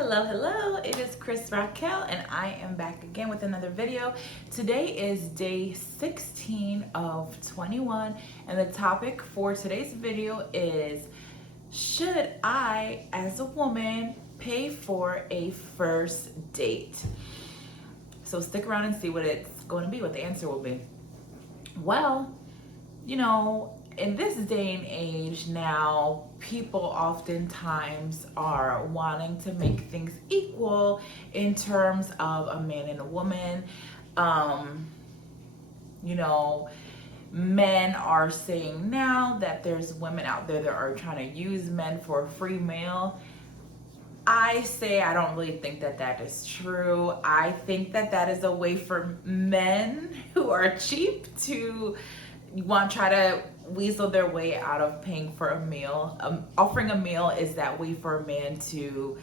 Hello, it is Krystalracquel and I am back again with another video. Today is day 16 of 21 and the topic for today's video is, should I, as a woman, pay for a first date? So stick around and see what it's going to be, what the answer will be. Well, in this day and age now, people oftentimes are wanting to make things equal in terms of a man and a woman. Men are saying now that there's women out there that are trying to use men for a free meal. I say I don't really think that that is true. I think that that is a way for men who are cheap to try to weasel their way out of paying for a meal. Offering a meal is that way for a man to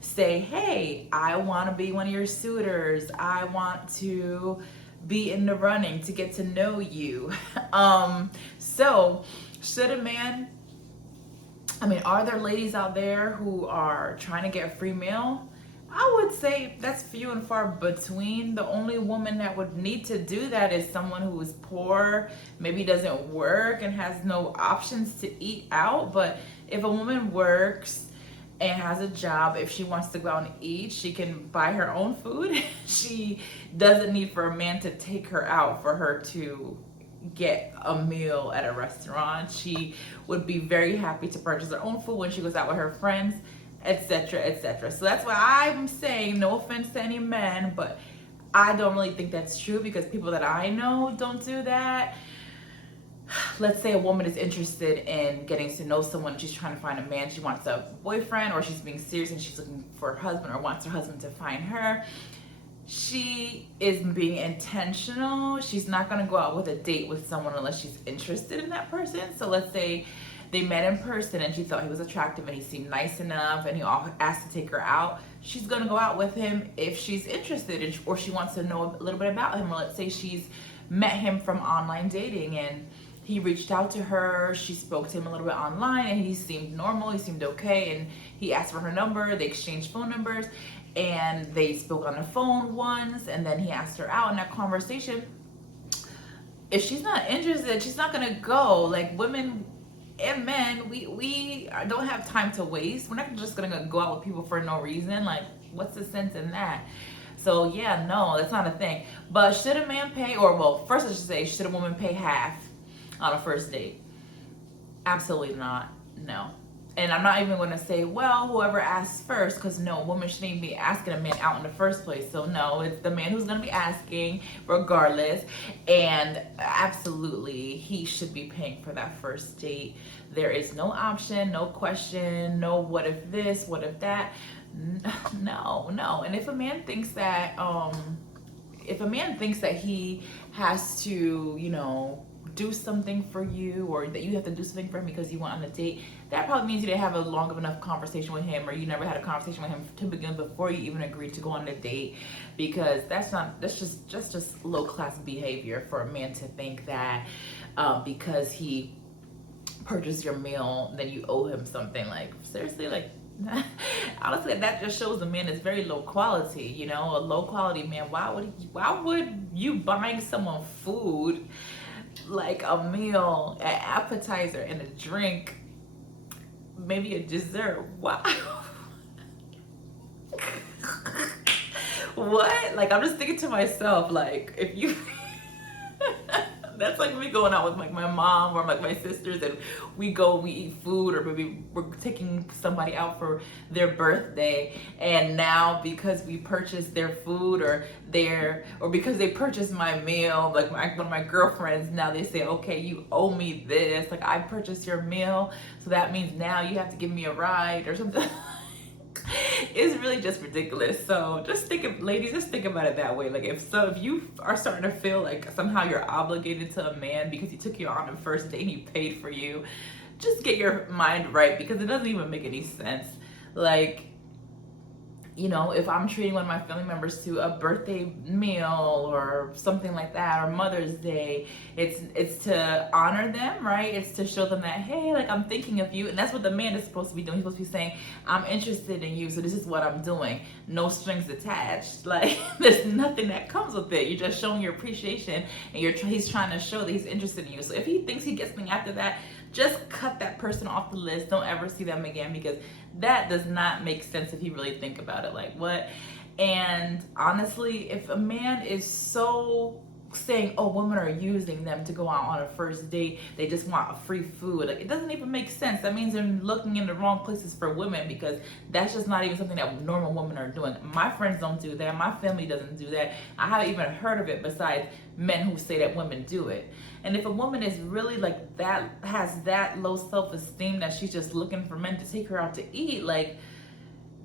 say, hey, I want to be one of your suitors. I want to be in the running to get to know you. So should a man, are there ladies out there who are trying to get a free meal? I would say that's few and far between. The only woman that would need to do that is someone who is poor, maybe doesn't work and has no options to eat out. But if a woman works and has a job, if she wants to go out and eat, she can buy her own food. She doesn't need for a man to take her out for her to get a meal at a restaurant. She would be very happy to purchase her own food when she goes out with her friends, etc., etc. So that's why I'm saying, no offense to any men, but I don't really think that's true because people that I know don't do that. Let's say a woman is interested in getting to know someone. She's trying to find a man. She wants a boyfriend, or she's being serious and she's looking for a husband or wants her husband to find her. She is being intentional. She's not going to go out with a date with someone unless she's interested in that person. So let's say they met in person and she thought he was attractive and he seemed nice enough and he asked to take her out. She's going to go out with him if she's interested or she wants to know a little bit about him. Or let's say she's met him from online dating and he reached out to her. She spoke to him a little bit online and he seemed normal. He seemed okay. And he asked for her number. They exchanged phone numbers and they spoke on the phone once. And then he asked her out in that conversation. If she's not interested, she's not going to go. Like, women and men, we don't have time to waste. We're not just gonna go out with people for no reason. Like, what's the sense in that? So yeah, no, that's not a thing. But should a man pay, or well, first I should say, should a woman pay half on a first date? Absolutely not. No. And I'm not even going to say, well, whoever asks first, because no, a woman shouldn't even be asking a man out in the first place. So no, it's the man who's going to be asking regardless. And absolutely, he should be paying for that first date. There is no option, no question, no what if this, what if that. No. And if a man thinks that, he has to, do something for you, or that you have to do something for him because you went on a date, that probably means you didn't have a long enough conversation with him, or you never had a conversation with him to begin before you even agreed to go on a date, because that's just low class behavior for a man to think that because he purchased your meal then you owe him something. Like, seriously, like, honestly, that just shows the man is very low quality. A low quality man. Why would you buying someone food, like a meal, an appetizer, and a drink, maybe a dessert? Wow. What? Like, I'm just thinking to myself, like, if you that's like me going out with like my mom or like my sisters and we eat food, or maybe we're taking somebody out for their birthday, and now because we purchased their food or because they purchased my meal, like one of my girlfriends, now they say, okay, you owe me this, like I purchased your meal, so that means now you have to give me a ride or something. It's really just ridiculous. So ladies, just think about it that way. Like, if you are starting to feel like somehow you're obligated to a man because he took you on the first date and he paid for you, just get your mind right, because it doesn't even make any sense. Like, you know, if I'm treating one of my family members to a birthday meal or something like that, or Mother's Day, it's to honor them, right? It's to show them that, hey, like, I'm thinking of you. And that's what the man is supposed to be doing. He's supposed to be saying, I'm interested in you, so this is what I'm doing. No strings attached. Like, there's nothing that comes with it. You're just showing your appreciation, and he's trying to show that he's interested in you. So if he thinks he gets something after that, just cut that person off the list. Don't ever see them again, because that does not make sense if you really think about it. Like, what? And honestly, if a man is so saying, oh, women are using them to go out on a first date, they just want a free food, like, it doesn't even make sense. That means they're looking in the wrong places for women, because that's just not even something that normal women are doing. My friends don't do that. My family doesn't do that. I haven't even heard of it besides men who say that women do it. And if a woman is really like that, has that low self-esteem that she's just looking for men to take her out to eat, like,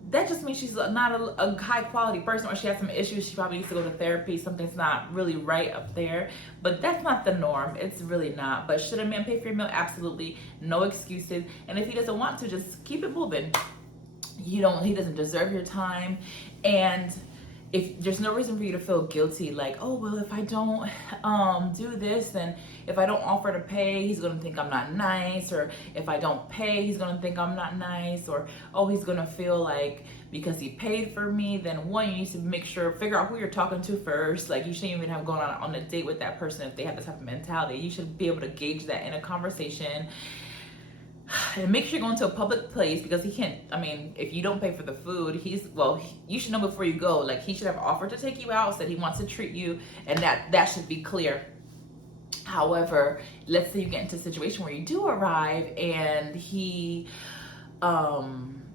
that just means she's not a high quality person, or she has some issues. She probably needs to go to therapy. Something's not really right up there. But that's not the norm. It's really not. But should a man pay for your meal? Absolutely. No excuses. And if he doesn't want to, just keep it moving. He doesn't deserve your time. And if there's no reason for you to feel guilty, like, oh, well, if I don't do this, and if I don't offer to pay, he's gonna think I'm not nice, or if I don't pay, he's gonna think I'm not nice, or, oh, he's gonna feel like because he paid for me, then one, you need to figure out who you're talking to first. Like, you shouldn't even have gone on a date with that person if they have this type of mentality. You should be able to gauge that in a conversation. And make sure you're going to a public place, because he can't, I mean, if you don't pay for the food, you should know before you go. Like, he should have offered to take you out, said he wants to treat you, and that should be clear. However, let's say you get into a situation where you do arrive and he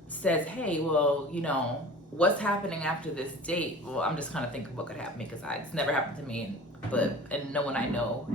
says, hey, well, you know, what's happening after this date? Well, I'm just kind of thinking what could happen, because it's never happened to me, and no one I know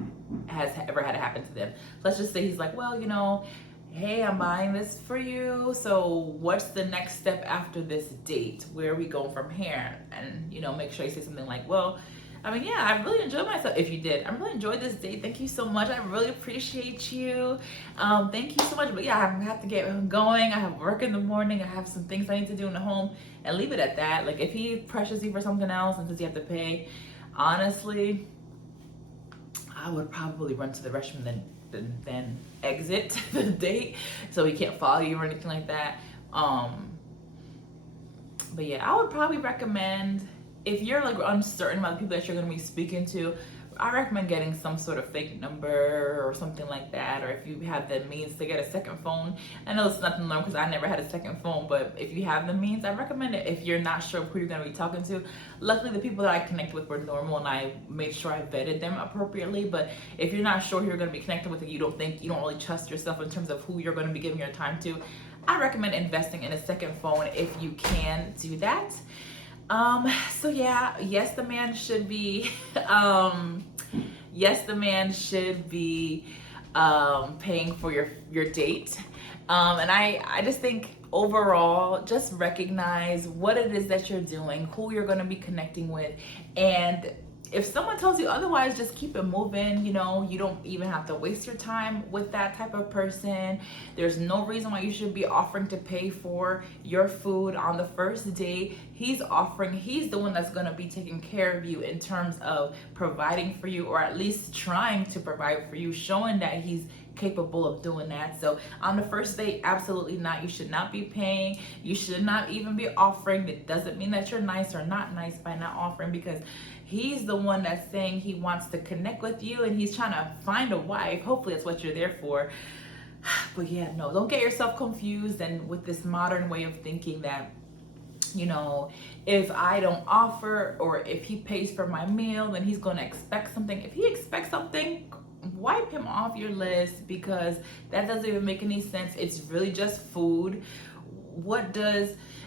has ever had it happen to them. Let's just say he's like, well, you know, hey, I'm buying this for you, so what's the next step after this date? Where are we going from here? And, you know, make sure you say something like, well, I mean, yeah, I really enjoyed myself. If you did, I really enjoyed this date. Thank you so much. I really appreciate you. Thank you so much. But yeah, I have to get going. I have work in the morning. I have some things I need to do in the home, and leave it at that. Like, if he pressures you for something else and says you have to pay, honestly, I would probably run to the restroom then exit the date, so he can't follow you or anything like that. But yeah, I would probably recommend, if you're like uncertain about the people that you're going to be speaking to, I recommend getting some sort of fake number or something like that. Or if you have the means to get a second phone, I know it's nothing wrong because I never had a second phone, but if you have the means, I recommend it if you're not sure who you're going to be talking to. Luckily, the people that I connect with were normal, and I made sure I vetted them appropriately. But if you're not sure who you're going to be connected with, and you don't really trust yourself in terms of who you're going to be giving your time to, I recommend investing in a second phone if you can do that. So yeah, yes, the man should be, paying for your date. And I just think overall, just recognize what it is that you're doing, who you're going to be connecting with, and if someone tells you otherwise, just keep it moving. You know, you don't even have to waste your time with that type of person. There's no reason why you should be offering to pay for your food on the first date. He's the one that's going to be taking care of you in terms of providing for you, or at least trying to provide for you, showing that he's capable of doing that. So on the first date, absolutely not. You should not be paying. You should not even be offering. It doesn't mean that you're nice or not nice by not offering, because he's the one that's saying he wants to connect with you, and he's trying to find a wife. Hopefully that's what you're there for. But yeah, no, don't get yourself confused and with this modern way of thinking that, you know, if I don't offer, or if he pays for my meal, then he's going to expect something. If he expects something, wipe him off your list, because that doesn't even make any sense. It's really just food.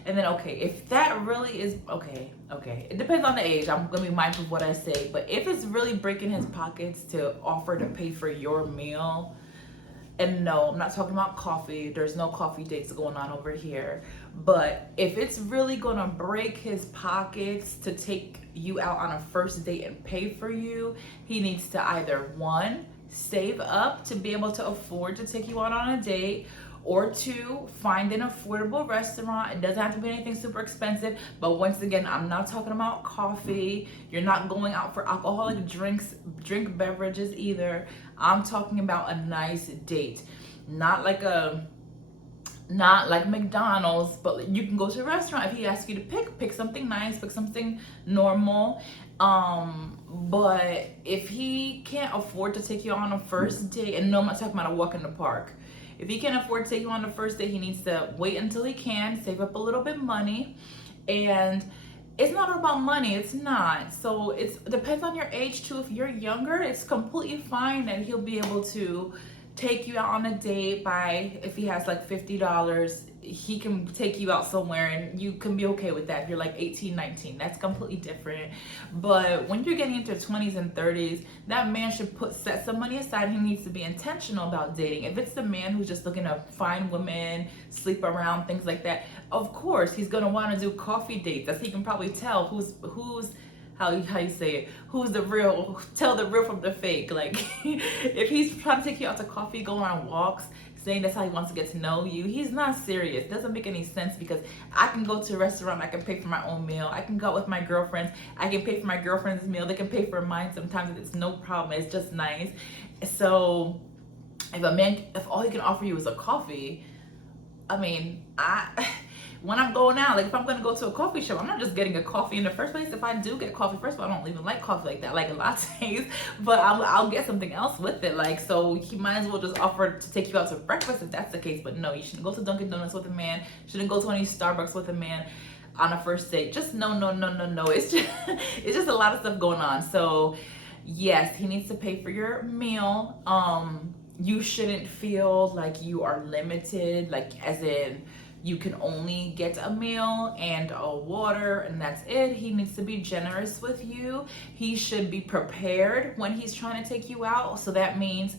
And then, okay, if that really is, okay, it depends on the age. I'm gonna be mindful of what I say, but if it's really breaking his pockets to offer to pay for your meal, and no, I'm not talking about coffee. There's no coffee dates going on over here. But if it's really gonna break his pockets to take you out on a first date and pay for you, he needs to either, one, save up to be able to afford to take you out on a date, Or two, find an affordable restaurant. It doesn't have to be anything super expensive, but once again, I'm not talking about coffee. You're not going out for alcoholic drink beverages either. I'm talking about a nice date. Not like McDonald's, but you can go to a restaurant. If he asks you to pick something nice, pick something normal. But if he can't afford to take you on a first date, and no, I'm not talking about a walk in the park. If he can't afford to take you on the first date, he needs to wait until he can, save up a little bit money. And it's not all about money, it's not. So it depends on your age too. If you're younger, it's completely fine that he'll be able to take you out on a date by, if he has like $50, he can take you out somewhere and you can be okay with that. If you're like 18, 19, that's completely different. But when you're getting into 20s and 30s, that man should set some money aside. He needs to be intentional about dating. If it's the man who's just looking to find women, sleep around, things like that, of course he's gonna want to do coffee dates. That's, he can probably tell who's how you say it, who's the real, tell the real from the fake. Like if he's trying to take you out to coffee, go on walks, saying that's how he wants to get to know you, he's not serious. It doesn't make any sense, because I can go to a restaurant, I can pay for my own meal. I can go out with my girlfriends, I can pay for my girlfriend's meal, they can pay for mine sometimes. It's no problem, it's just nice. So if all he can offer you is a coffee, I mean, when I'm going out, like if I'm gonna go to a coffee shop, I'm not just getting a coffee in the first place. If I do get coffee, first of all, I don't even like coffee like that, I like lattes, but I'll get something else with it. Like, so he might as well just offer to take you out to breakfast if that's the case. But no, you shouldn't go to Dunkin' Donuts with a man, shouldn't go to any Starbucks with a man on a first date. Just no. It's just a lot of stuff going on. So yes, he needs to pay for your meal. You shouldn't feel like you are limited, like as in you can only get a meal and a water and that's it. He needs to be generous with you. He should be prepared when he's trying to take you out. So that means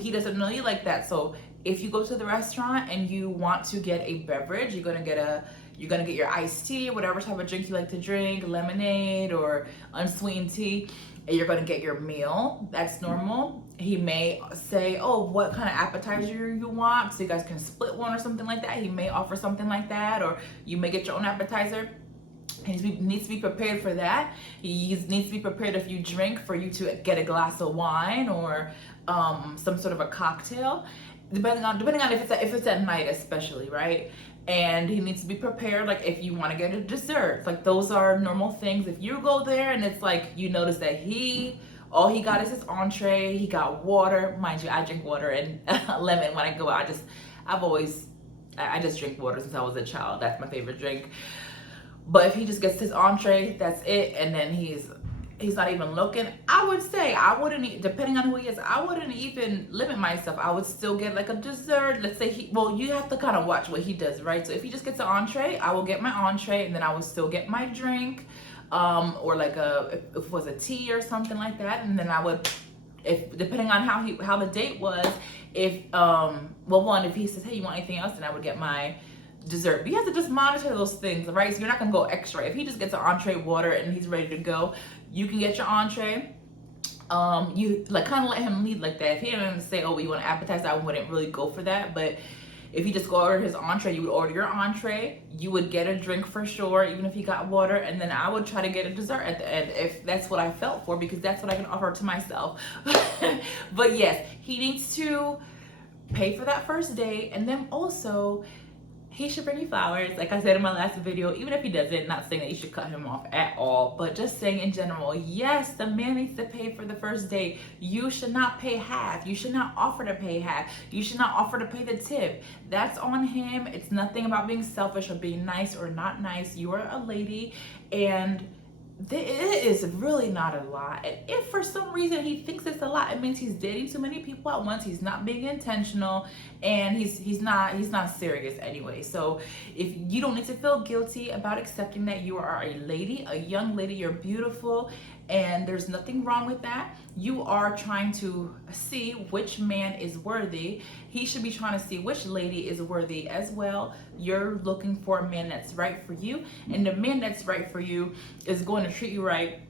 he doesn't know you like that. So if you go to the restaurant and you want to get a beverage, you're gonna get your iced tea, whatever type of drink you like to drink, lemonade or unsweetened tea, and you're gonna get your meal. That's normal. He may say, oh, what kind of appetizer you want, so you guys can split one or something like that. He may offer something like that, or you may get your own appetizer. He needs to be prepared for that. He needs to be prepared, if you drink, for you to get a glass of wine or some sort of a cocktail, depending on if it's at night especially, right? And he needs to be prepared, like if you want to get a dessert, like those are normal things. If you go there and it's like you notice that all he got is his entree, he got water. Mind you, I drink water and lemon when I go out. I just drink water since I was a child. That's my favorite drink. But if he just gets his entree, that's it, and then he's not even looking, I would say, depending on who he is, I wouldn't even limit myself. I would still get like a dessert. Let's say you have to kind of watch what he does, right? So if he just gets an entree, I will get my entree, and then I will still get my drink, or like if it was a tea or something like that, and then I would, depending on how the date was, if he says, hey, you want anything else, then I would get my dessert. But you have to just monitor those things, right? So you're not gonna go extra. If he just gets an entree, water, and he's ready to go, you can get your entree. You like kind of let him lead like that. If he didn't say, oh, you want an appetizer, I wouldn't really go for that. But if he just go order his entree, you would order your entree, you would get a drink for sure, even if he got water, and then I would try to get a dessert at the end if that's what I felt for, because that's what I can offer to myself. But yes, he needs to pay for that first date, and then also he should bring you flowers, like I said in my last video. Even if he doesn't, not saying that you should cut him off at all, but just saying in general, yes, the man needs to pay for the first date. You should not pay half. You should not offer to pay half. You should not offer to pay the tip. That's on him. It's nothing about being selfish or being nice or not nice. You are a lady, and it is really not a lot. And if for some reason he thinks it's a lot, it means he's dating too many people at once. He's not being intentional, and he's not serious anyway. So if you don't need to feel guilty about accepting that you are a lady, a young lady, you're beautiful, and there's nothing wrong with that. You are trying to see which man is worthy. He should be trying to see which lady is worthy as well. You're looking for a man that's right for you, and the man that's right for you is going to treat you right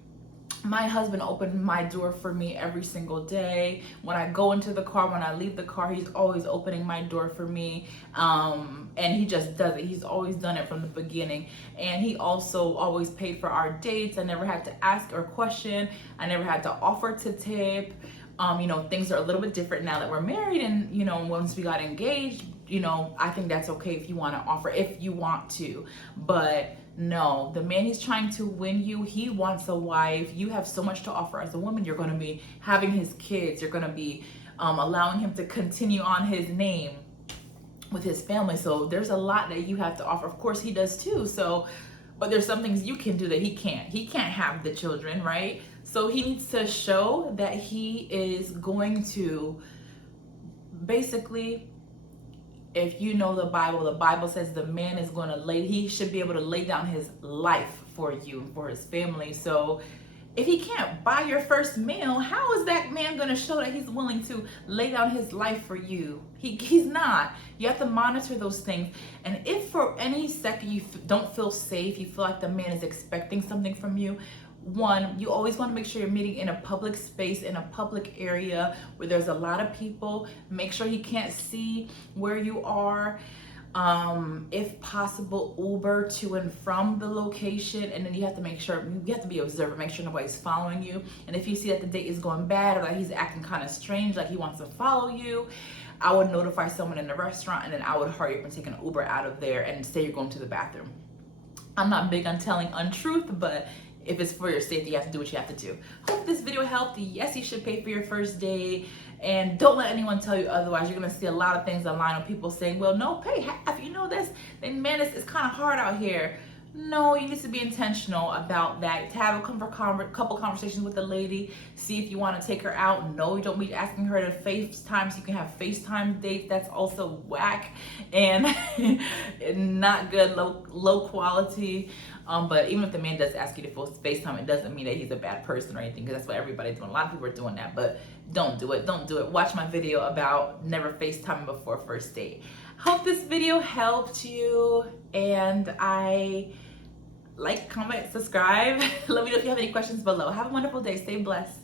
My husband opened my door for me every single day. When I go into the car, when I leave the car, he's always opening my door for me. And he just does it. He's always done it from the beginning. And he also always paid for our dates. I never had to ask or question. I never had to offer to tip. You know, things are a little bit different now that we're married, and, you know, once we got engaged, you know, I think that's okay if you want to offer, if you want to. But no, the man, he's trying to win you. He wants a wife. You have so much to offer as a woman. You're going to be having his kids. You're going to be allowing him to continue on his name with his family. So there's a lot that you have to offer. Of course, he does too. So, but there's some things you can do that he can't. He can't have the children, right? So he needs to show that he is going to basically, if you know the Bible says the man is going to he should be able to lay down his life for you, for his family. So if he can't buy your first meal, how is that man going to show that he's willing to lay down his life for you? He's not. You have to monitor those things. And if for any second you don't feel safe, you feel like the man is expecting something from you, one, you always want to make sure you're meeting in a public space, in a public area where there's a lot of people. Make sure he can't see where you are. If possible, Uber to and from the location. And then you have to make sure, you have to be observant, make sure nobody's following you. And if you see that the date is going bad, or that he's acting kind of strange, like he wants to follow you, I would notify someone in the restaurant, and then I would hurry up and take an Uber out of there and say you're going to the bathroom. I'm not big on telling untruth, but if it's for your safety, you have to do what you have to do. Hope this video helped. Yes, you should pay for your first date. And don't let anyone tell you otherwise. You're going to see a lot of things online of people saying, well, no, pay half. You know this. Then, man, it's kind of hard out here. No, you need to be intentional about that. To have a couple conversations with the lady. See if you want to take her out. No, you don't be asking her to FaceTime so you can have FaceTime dates. That's also whack and not good, low quality. But even if the man does ask you to FaceTime, it doesn't mean that he's a bad person or anything, because that's what everybody's doing. A lot of people are doing that, but don't do it. Don't do it. Watch my video about never FaceTiming before first date. Hope this video helped you, and I like, comment, subscribe. Let me know if you have any questions below. Have a wonderful day. Stay blessed.